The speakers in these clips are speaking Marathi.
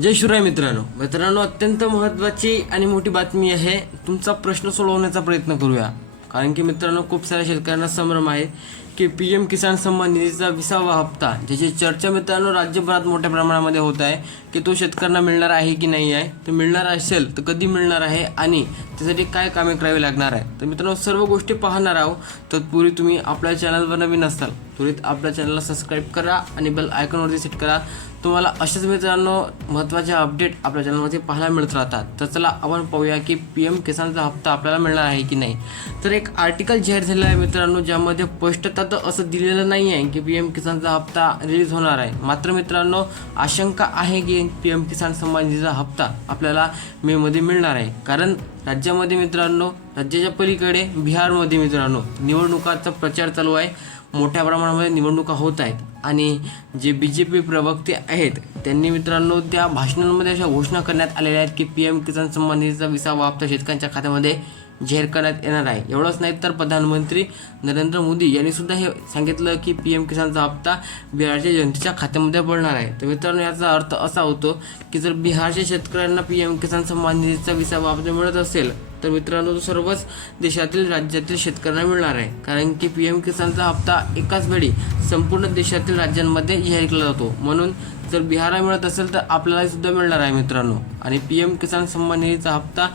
जय शिवराय मित्रांनो. मित्रांनो अत्यंत महत्त्वाची आणि मोठी बातमी आहे तुमचा प्रश्न सोडवण्याचा प्रयत्न करूया. कारण की मित्रांनो खूप साऱ्या शेतकऱ्यांना संभ्रम आहे. की पी एम किसान सन्मान निधीचा विसावा हप्ता ज्याची चर्चा मित्रांनो राज्यभरात मोठ्या प्रमाणामध्ये होत आहे की तो शेतकऱ्यांना मिळणार आहे की नाही आहे? तर मिळणार असेल तर कधी मिळणार आहे आणि त्यासाठी काय कामे करावी लागणार आहे? तर मित्रांनो सर्व गोष्टी पाहणार आहोत तत्पूर्वी तुम्ही आपल्या चॅनलवर नवीन असाल त्वरित आपल्या चॅनलला सबस्क्राईब करा आणि बेल आयकॉनवरती सेट करा. तुम्हाला अशाच मित्रांनो महत्त्वाचे अपडेट आपल्या चॅनलमध्ये पाहायला मिळत राहतात. तर चला आपण पाहूया की पी एम किसानचा हप्ता आपल्याला मिळणार आहे की नाही? तर एक आर्टिकल जाहीर झालेला आहे मित्रांनो ज्यामध्ये स्पष्टता तर असं दिलेलं नाही आहे की पी एम किसानचा हप्ता रिलीज होणार आहे. मात्र मित्रांनो आशंका आहे की पी एम किसान सन्मान निधीचा हप्ता आपल्याला मेमध्ये मिळणार आहे. कारण राज्यामध्ये मित्रांनो राज्याच्या पलीकडे बिहारमध्ये मित्रांनो निवडणुकाचा प्रचार चालू आहे. मोठ्या प्रमाणामध्ये निवडणुका होत आहेत. आणि जे बी जे पी प्रवक्ते आहेत त्यांनी मित्रांनो त्या भाषणांमध्ये अशा घोषणा करण्यात आलेल्या आहेत की पी एम किसान सन्मान निधीचा विसावा हप्ता शेतकऱ्यांच्या खात्यामध्ये जाहीर करण्यात येणार आहे. एवढंच नाही तर प्रधानमंत्री नरेंद्र मोदी यांनी सुद्धा हे सांगितलं की पी एम किसानचा हप्ता बिहारच्या जनतेच्या खात्यामध्ये पडणार आहे. तर मित्रांनो याचा अर्थ असा होतो की जर बिहारच्या शेतकऱ्यांना पी एम किसान सन्मान निधीचा विसावा हप्ता मिळत असेल तर मित्रांनो तो सर्वच देशातील राज्यातील शेतकऱ्यांना मिळणार आहे. कारण की पी एम किसानचा हप्ता एकाच वेळी संपूर्ण देशातील राज्यांमध्ये जाहीर केला जातो. म्हणून जर बिहारला मिळत असेल तर आपल्याला सुद्धा मिळणार आहे मित्रांनो. आणि पी एम किसान सन्मान निधीचा हप्ता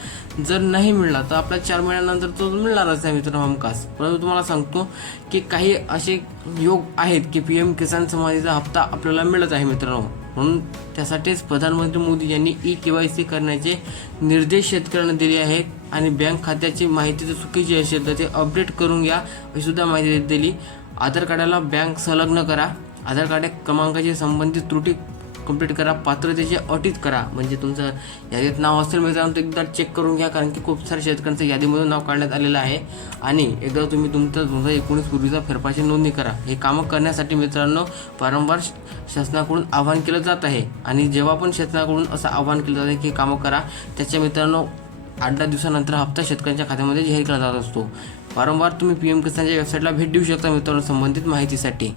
जर नाही मिळाला तर आपल्या चार महिन्यानंतर तो मिळणारच आहे मित्रांनो हमखास. परंतु तुम्हाला सांगतो की काही असे योग आहेत की पी एम किसान समाधीचा हप्ता आपल्याला मिळत आहे मित्रांनो. म्हणून त्यासाठीच प्रधानमंत्री मोदी यांनी ई के वाय सी करण्याचे निर्देश शेतकऱ्यांना दिले आहेत आणि बँक खात्याची माहिती जर चुकीची असेल तर ते अपडेट करून घ्या अशी सुद्धा माहिती दिली. आधार कार्डाला बँक संलग्न करा. आधार कार्ड क्रमांकाशी संबंधित त्रुटी कंप्लीट करा पात्रतेची अटीत करा. म्हणजे तुमचं यादीत नाव असेल मित्रांनो एकदा चेक करून घ्या कारण की खूप साऱ्या शेतकऱ्यांचं यादीमधून नाव काढण्यात आलेलं आहे. आणि एकदा तुम्ही तुमचं दोन हजार एकोणीस पूर्वीचा फेरफारची नोंदणी करा. हे कामं करण्यासाठी मित्रांनो वारंवार शासनाकडून आवाहन केलं जात आहे. आणि जेव्हा पण शासनाकडून असं आवाहन केलं जातं की हे कामं करा त्याच्या मित्रांनो आठ दहा दिवसानंतर हप्ता शेतकऱ्यांच्या खात्यामध्ये जाहीर केला जात असतो. वारंवार तुम्ही पी एम किसानच्या वेबसाईटला भेट देऊ शकता मित्रांनो संबंधित माहितीसाठी.